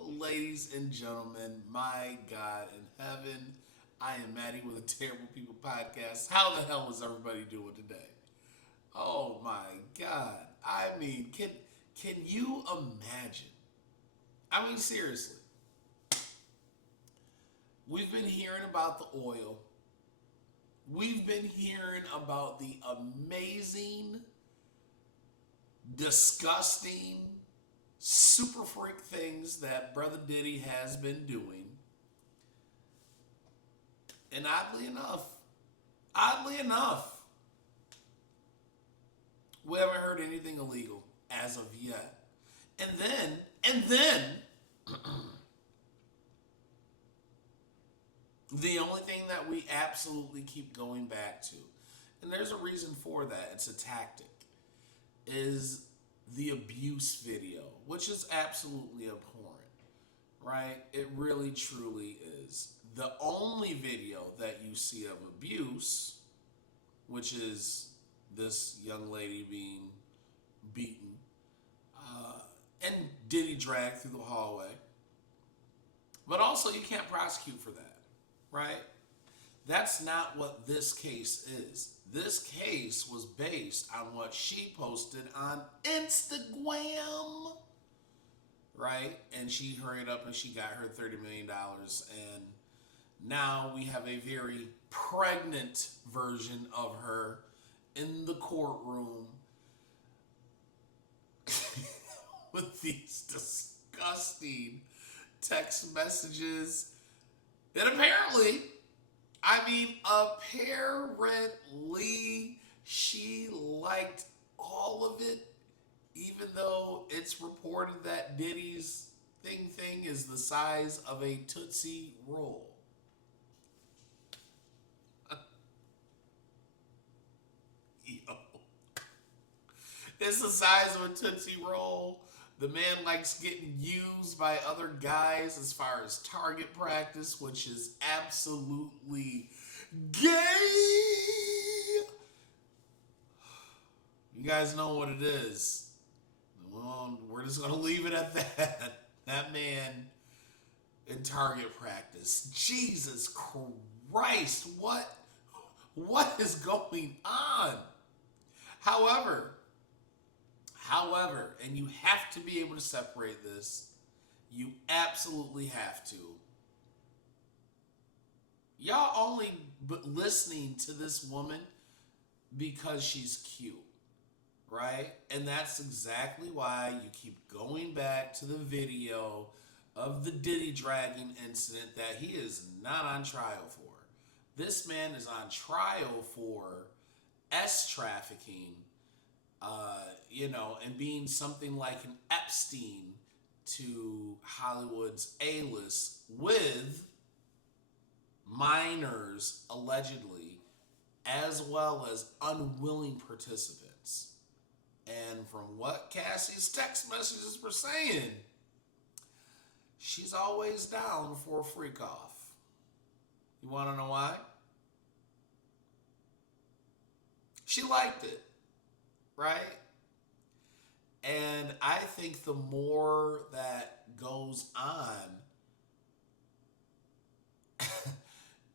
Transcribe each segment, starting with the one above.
Ladies and gentlemen, my God in heaven, I am Maddie with a Terrible People podcast. How the hell is everybody doing today? Oh my God. Can you imagine? Seriously, we've been hearing about the oil. We've been hearing about the amazing, disgusting, super freak things that Brother Diddy has been doing. And oddly enough, we haven't heard anything illegal as of yet. And then, the only thing that we absolutely keep going back to, and there's a reason for that, it's a tactic, is the abuse video, which is absolutely abhorrent, right? It really truly is. The only video that you see of abuse, which is this young lady being beaten and Diddy dragged through the hallway. But also, you can't prosecute for that, right? That's not what this case is. This case was based on what she posted on Instagram, right? And she hurried up and she got her $30 million. And now we have a very pregnant version of her in the courtroom with these disgusting text messages. And apparently, she liked all of it, even though it's reported that Diddy's thing is the size of a Tootsie Roll. Yo. It's the size of a Tootsie Roll. The man likes getting used by other guys as far as target practice, which is absolutely gay. You guys know what it is. Well, we're just going to leave it at that. That man in target practice. Jesus Christ, what is going on? However, and you have to be able to separate this. You absolutely have to. Y'all only listening to this woman because she's cute, right? And that's exactly why you keep going back to the video of the Diddy dragging incident that he is not on trial for. This man is on trial for S trafficking, and being something like an Epstein to Hollywood's A-list with minors, allegedly, as well as unwilling participants. And from what Cassie's text messages were saying, she's always down for a freak off. You want to know why? She liked it, right? And I think the more that goes on,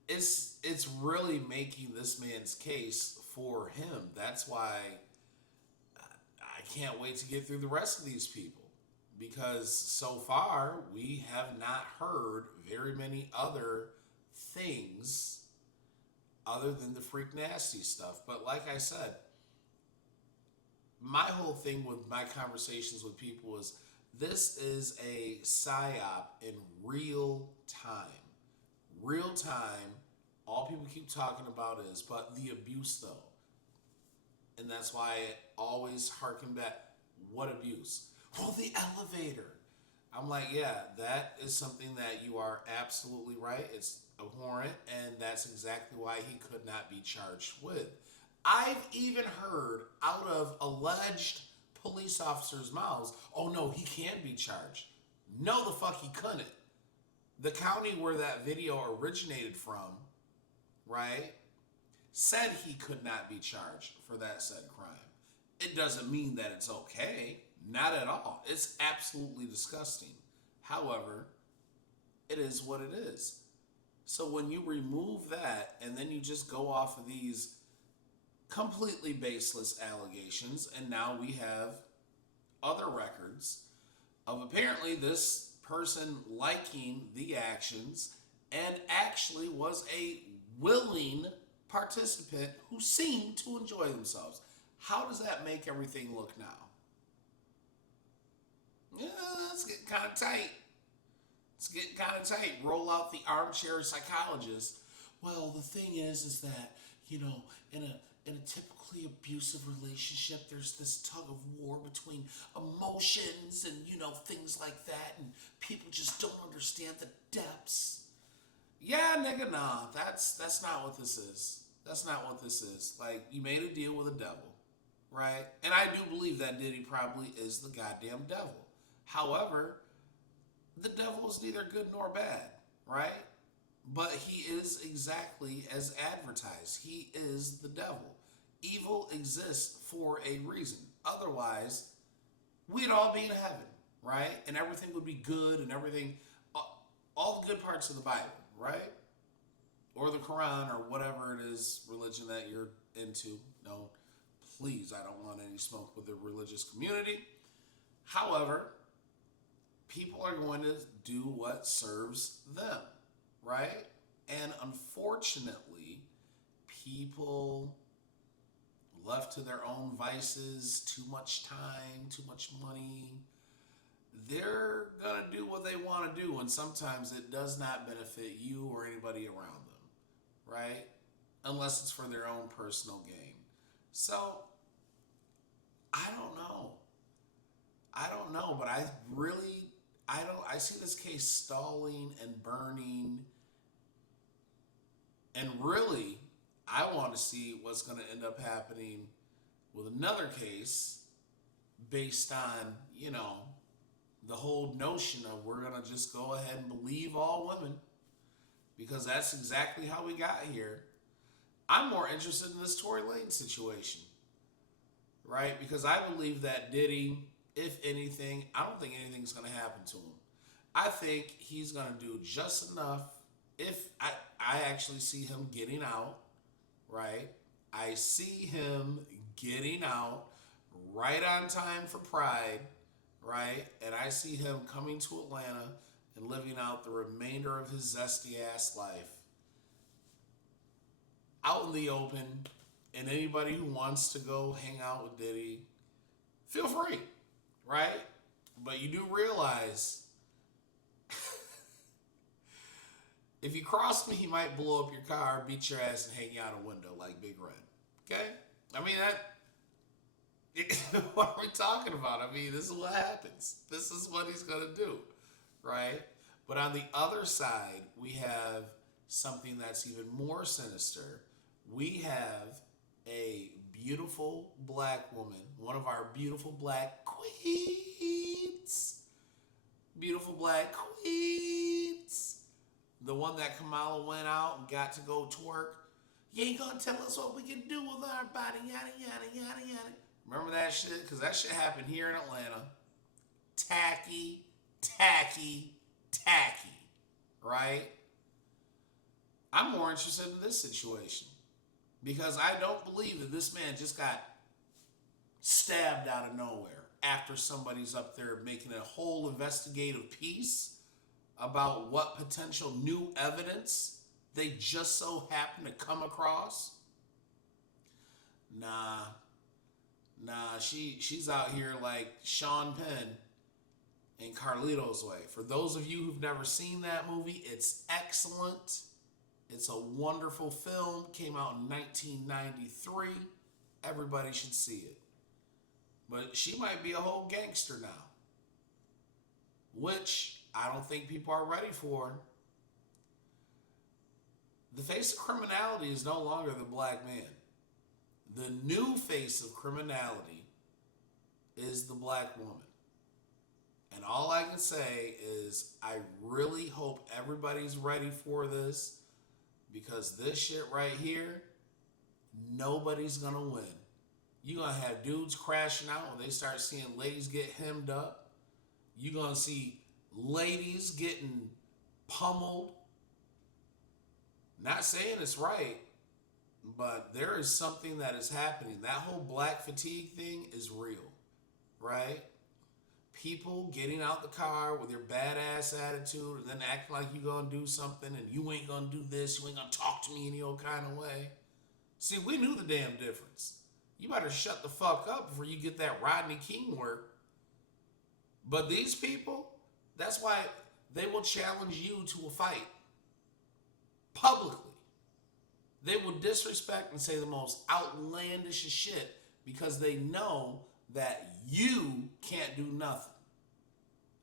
it's really making this man's case for him. That's why I can't wait to get through the rest of these people, because so far we have not heard very many other things other than the freak nasty stuff. But like I said, my whole thing with my conversations with people is this is a psyop in real time. Real time. All people keep talking about is, but the abuse though. And that's why I always harken back. What abuse? Well, the elevator. I'm like, yeah, that is something that you are absolutely right. It's abhorrent, and that's exactly why he could not be charged with. I've even heard out of alleged police officers' mouths, oh no, he can be charged. No, the fuck he couldn't. The county where that video originated from, right, said he could not be charged for that said crime. It doesn't mean that it's okay. Not at all. It's absolutely disgusting. However, it is what it is. So when you remove that and then you just go off of these completely baseless allegations, and now we have other records of apparently this person liking the actions and actually was a willing participant who seemed to enjoy themselves. How does that make everything look now? Yeah, it's getting kind of tight. It's getting kind of tight. Roll out the armchair psychologist. Well, the thing is that in a typically abusive relationship, there's this tug of war between emotions and things like that, and people just don't understand the depths. Yeah, nigga, nah, that's not what this is. That's not what this is. Like, you made a deal with the devil, right? And I do believe that Diddy probably is the goddamn devil. However, the devil is neither good nor bad, right? But he is exactly as advertised. He is the devil. Evil exists for a reason. Otherwise, we'd all be in heaven, right? And everything would be good and everything, all the good parts of the Bible, right? Or the Quran or whatever it is, religion that you're into. No, please, I don't want any smoke with the religious community. However, people are going to do what serves them, right? And unfortunately, people left to their own vices, too much time, too much money, they're going to do what they want to do, and sometimes it does not benefit you or anybody around them, right? Unless it's for their own personal gain. So, I don't know. I don't know, but I see this case stalling and burning, and really, I want to see what's going to end up happening with another case based on, the whole notion of we're going to just go ahead and believe all women because that's exactly how we got here. I'm more interested in this Tory Lane situation, right? Because I believe that Diddy, if anything, I don't think anything's going to happen to him. I think he's going to do just enough. If I actually see him getting out, right? I see him getting out right on time for Pride, right? And I see him coming to Atlanta and living out the remainder of his zesty ass life out in the open. And anybody who wants to go hang out with Diddy, feel free, right? But you do realize if you cross me, he might blow up your car, beat your ass, and hang you out a window like Big Red. Okay? I mean, what are we talking about? I mean, this is what happens. This is what he's going to do, right? But on the other side, we have something that's even more sinister. We have a beautiful black woman, one of our beautiful black queens. Beautiful black queens. The one that Kamala went out and got to go twerk. You ain't gonna tell us what we can do with our body, yada, yada, yada, yada. Remember that shit? Because that shit happened here in Atlanta. Tacky, tacky, tacky. Right? I'm more interested in this situation. Because I don't believe that this man just got stabbed out of nowhere after somebody's up there making a whole investigative piece about what potential new evidence they just so happen to come across. Nah, she's out here like Sean Penn in Carlito's Way. For those of you who've never seen that movie, it's excellent. It's a wonderful film. Came out in 1993. Everybody should see it. But she might be a whole gangster now, which I don't think people are ready for. The face of criminality is no longer the black man. The new face of criminality is the black woman. And all I can say is I really hope everybody's ready for this, because this shit right here, nobody's going to win. You're going to have dudes crashing out when they start seeing ladies get hemmed up. You're going to see ladies getting pummeled. Not saying it's right, but there is something that is happening. That whole black fatigue thing is real, right? People getting out the car with their badass attitude and then acting like you're going to do something and you ain't going to do this, you ain't going to talk to me any old kind of way. See, we knew the damn difference. You better shut the fuck up before you get that Rodney King work. But these people, that's why they will challenge you to a fight publicly. They will disrespect and say the most outlandish shit because they know that you can't do nothing.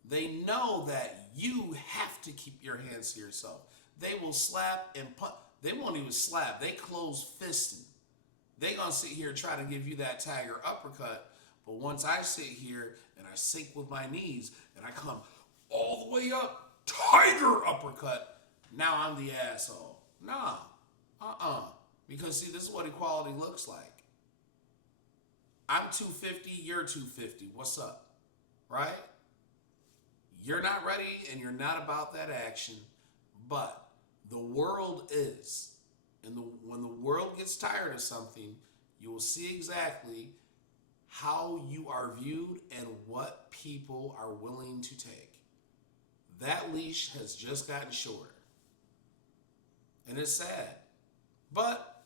They know that you have to keep your hands to yourself. They will slap and punch. They won't even slap. They close fisting. They gonna sit here and try to give you that tiger uppercut. But once I sit here and I sink with my knees and I come all the way up, tiger uppercut, now I'm the asshole. Nah. Because see, this is what equality looks like. I'm 250, you're 250. What's up? Right? You're not ready and you're not about that action, but the world is. And when the world gets tired of something, you will see exactly how you are viewed and what people are willing to take. That leash has just gotten shorter. And it's sad. But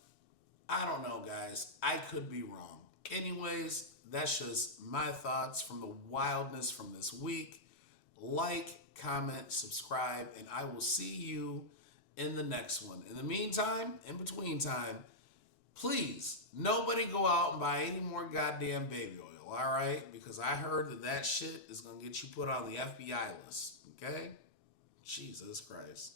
I don't know, guys. I could be wrong. Anyways, that's just my thoughts from the wildness from this week. Like, comment, subscribe, and I will see you in the next one. In the meantime, in between time, please, nobody go out and buy any more goddamn baby oil, all right? Because I heard that shit is going to get you put on the FBI list, okay? Jesus Christ.